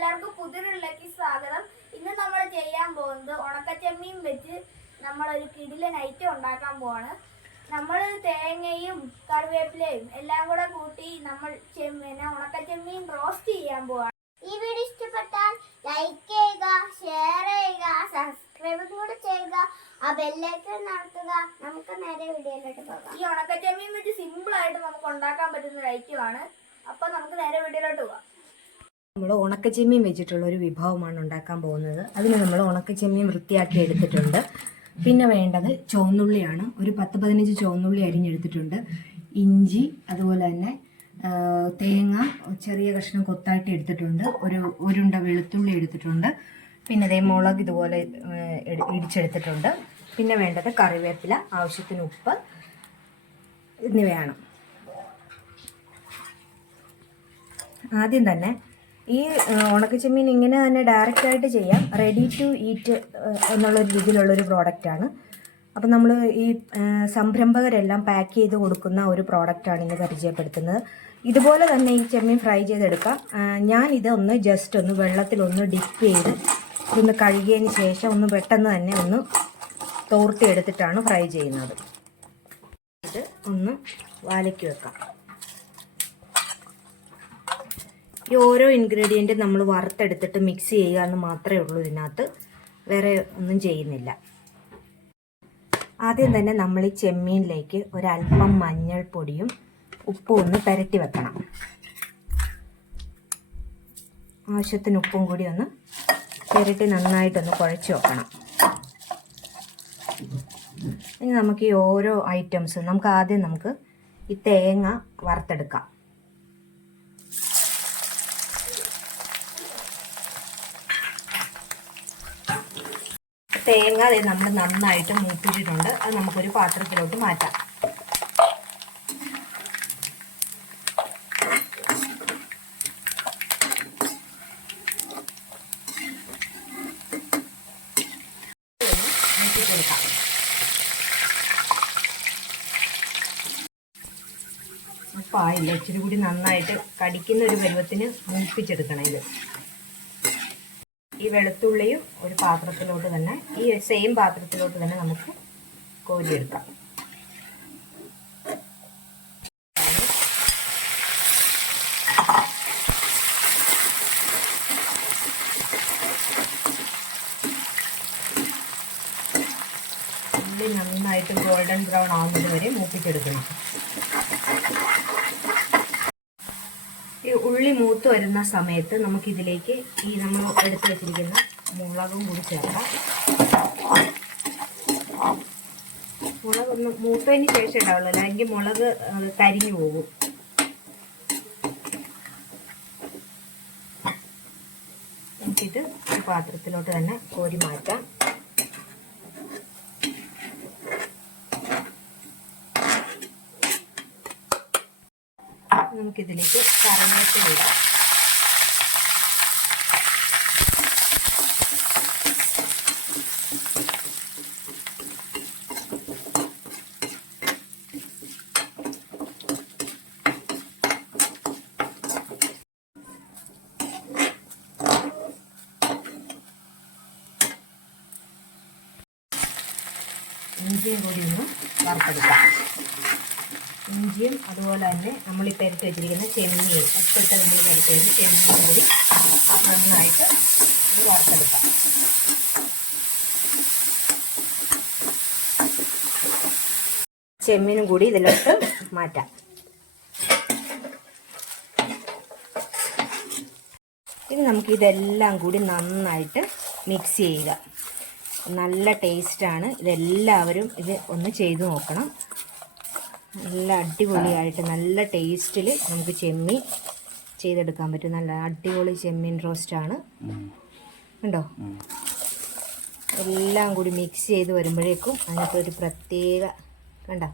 എല്ലാവർക്കും പുതിയൊരുള്ളിലേക്ക് സ്വാഗതം. ഇന്ന് നമ്മൾ ചെയ്യാൻ പോകുന്നത് ഉണക്കച്ചെമ്മീൻ വെച്ച് നമ്മളൊരു കിടിലൻ ഐറ്റം ഉണ്ടാക്കാൻ പോവാണ്. നമ്മൾ തേങ്ങയും കറിവേപ്പിലയും എല്ലാം കൂടെ കൂട്ടി നമ്മൾ ഉണക്കച്ചെമ്മീൻ റോസ്റ്റ് ചെയ്യാൻ പോവാണ്. ഈ വീഡിയോ ഇഷ്ടപ്പെട്ടാൽ ലൈക്ക് ചെയ്യുക, ഷെയർ ചെയ്യുക, സബ്സ്ക്രൈബ് കൂടെ ചെയ്യുക, ആ ബെല്ലൈക്കൺ നടത്തുക. നമുക്ക് നേരെ വീഡിയോയിലോട്ട് പോകാം. ഈ ഉണക്കച്ചെമ്മീൻ വെച്ച് സിമ്പിൾ ആയിട്ട് നമുക്ക് ഉണ്ടാക്കാൻ പറ്റുന്ന ഒരു ഐറ്റമാണ്. അപ്പൊ നമുക്ക് നേരെ വീഡിയോയിലോട്ട് പോകാം. നമ്മൾ ഉണക്കച്ചെമ്മീൻ വെച്ചിട്ടുള്ള ഒരു വിഭവമാണ് ഉണ്ടാക്കാൻ പോകുന്നത്. അതിന് നമ്മൾ ഉണക്കച്ചെമ്മീൻ വൃത്തിയാക്കി എടുത്തിട്ടുണ്ട്. പിന്നെ വേണ്ടത് ചുവന്നുള്ളിയാണ്. ഒരു 10-15 ചുവന്നുള്ളി അരിഞ്ഞെടുത്തിട്ടുണ്ട്. ഇഞ്ചി, അതുപോലെ തന്നെ തേങ്ങ ചെറിയ കഷ്ണം കൊത്തായിട്ട് എടുത്തിട്ടുണ്ട്. ഒരു ഉരുണ്ട വെളുത്തുള്ളി എടുത്തിട്ടുണ്ട്. പിന്നെ അതേ മുളക് ഇതുപോലെ ഇടിച്ചെടുത്തിട്ടുണ്ട്. പിന്നെ വേണ്ടത് കറിവേപ്പില, ആവശ്യത്തിന് ഉപ്പ് എന്നിവയാണ്. ആദ്യം തന്നെ ഈ ഉണക്കച്ചെമ്മീൻ ഇങ്ങനെ തന്നെ ഡയറക്റ്റായിട്ട് ചെയ്യാം. റെഡി ടു ഈറ്റ് എന്നുള്ളൊരു രീതിയിലുള്ളൊരു പ്രോഡക്റ്റാണ്. അപ്പം നമ്മൾ ഈ സംരംഭകരെല്ലാം പാക്ക് ചെയ്ത് കൊടുക്കുന്ന ഒരു പ്രോഡക്റ്റാണ് ഇന്ന് പരിചയപ്പെടുത്തുന്നത്. ഇതുപോലെ തന്നെ ഈ ചെമ്മീൻ ഫ്രൈ ചെയ്തെടുക്കാം. ഞാനിതൊന്ന് ജസ്റ്റ് ഒന്ന് വെള്ളത്തിലൊന്ന് ഡിപ്പ് ചെയ്ത് ഇതൊന്ന് കഴുകിയതിന് ശേഷം ഒന്ന് പെട്ടെന്ന് തന്നെ ഒന്ന് തോർത്തി എടുത്തിട്ടാണ് ഫ്രൈ ചെയ്യുന്നത്. ഇത് ഒന്ന് വാലയ്ക്ക് വെക്കാം. ഈ ഓരോ ഇൻഗ്രീഡിയൻറ്റും നമ്മൾ വറുത്തെടുത്തിട്ട് മിക്സ് ചെയ്യുക എന്ന് മാത്രമേ ഉള്ളൂ. ഇതിനകത്ത് വേറെ ഒന്നും ചെയ്യുന്നില്ല. ആദ്യം തന്നെ നമ്മൾ ഈ ചെമ്മീനിലേക്ക് ഒരല്പം മഞ്ഞൾപ്പൊടിയും ഉപ്പും ഒന്ന് പുരട്ടി വെക്കണം. ആവശ്യത്തിന് ഉപ്പും കൂടി ഒന്ന് പുരട്ടി നന്നായിട്ടൊന്ന് കുഴച്ച് വെക്കണം. ഇനി നമുക്ക് ഈ ഓരോ ഐറ്റംസും നമുക്ക് ഈ തേങ്ങ വറുത്തെടുക്കാം. തേങ്ങ നമ്മൾ നന്നായിട്ട് മൂപ്പിച്ചിട്ടുണ്ട്. അത് നമുക്കൊരു പാത്രത്തിലോട്ട് മാറ്റാം. മൂപ്പിച്ചെടുക്കാം. ഉപ്പായില്ല, ഇച്ചിരി കൂടി നന്നായിട്ട് കടിക്കുന്ന ഒരു പരുവത്തിന് മൂപ്പിച്ചെടുക്കണം. ഇത് ഈ വെളുത്തുള്ളിയും ഒരു പാത്രത്തിലോട്ട് തന്നെ, ഈ സെയിം പാത്രത്തിലോട്ട് തന്നെ നമുക്ക് കോരിയെടുക്കാം. ഉള്ളി നന്നായിട്ട് ഗോൾഡൻ ബ്രൗൺ ആവുന്നത് വരെ മൂപ്പിച്ചെടുക്കണം. ഈ ഉള്ളി മൂത്ത് വരുന്ന സമയത്ത് നമുക്കിതിലേക്ക് ഈ നമ്മൾ എടുത്ത് വെച്ചിരിക്കുന്ന മുളകും കൂടി ചേർക്കാം. മുളകൊന്ന് മൂത്തതിന് ശേഷം ഇടാവുള്ളൂ, അല്ലെങ്കിൽ മുളക് കരിഞ്ഞു പോകും. നമുക്കിത് ഒരു പാത്രത്തിലോട്ട് തന്നെ കോരി മാറ്റാം. നമുക്കിതിലേക്ക് കറിവേപ്പില ഇടാം. ഇഞ്ചിയും കൂടി ഒന്ന് വറുത്തെടുക്കാം. ഇഞ്ചിയും അതുപോലെ തന്നെ നമ്മൾ ഈ പെരട്ടി വെച്ചിരിക്കുന്ന ചെമ്മീൻ, ഉപ്പിട്ട് നമ്മൾ പെരട്ടി വെച്ച് ചെമ്മീൻ കൂടി നന്നായിട്ട് ഇത് വറുത്തെടുക്കാം. ചെമ്മീനും കൂടി ഇതിലോട്ട് മാറ്റാം. ഇനി നമുക്കിതെല്ലാം കൂടി നന്നായിട്ട് മിക്സ് ചെയ്യുക. നല്ല ടേസ്റ്റാണ്. ഇതെല്ലാവരും ഇത് ഒന്ന് ചെയ്തു നോക്കണം. നല്ല അടിപൊളിയായിട്ട് നല്ല ടേസ്റ്റിൽ നമുക്ക് ചെമ്മീൻ ചെയ്തെടുക്കാൻ പറ്റും. നല്ല അടിപൊളി ചെമ്മീൻ റോസ്റ്റാണ്. ഉണ്ടോ? എല്ലാം കൂടി മിക്സ് ചെയ്ത് വരുമ്പോഴേക്കും അതിനകത്തൊരു പ്രത്യേക കണ്ടോ